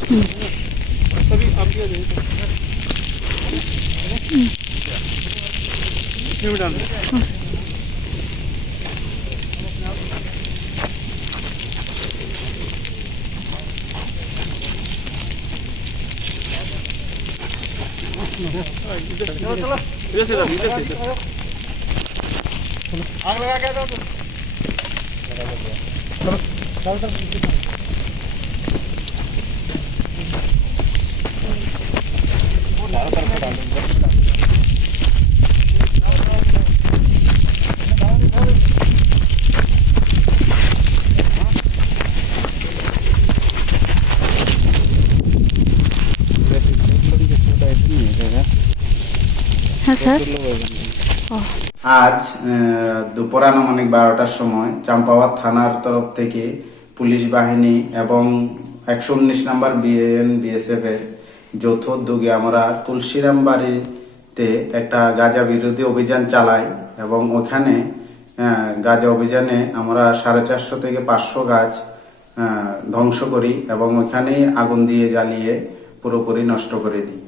सभी आप दिया जाए क्यों डाल चलो इधर से आग लगा के दो चलो चल হ্যাঁ স্যার। আজ দুপুর আনুমানিক 12টার সময় চাম্পাওয়াত থানার তরফ থেকে পুলিশ বাহিনী এবং 119 নম্বর BSF এর যৌথ উদ্যোগে আমরা তুলসীরাম বাড়িতে একটা গাঁজা বিরোধী অভিযান চালাই এবং ওখানে গাঁজা অভিযানে আমরা 450 থেকে 500 গাছ ধ্বংস করি এবং ওখানেই আগুন দিয়ে জ্বালিয়ে পুরোপুরি নষ্ট করে দিই।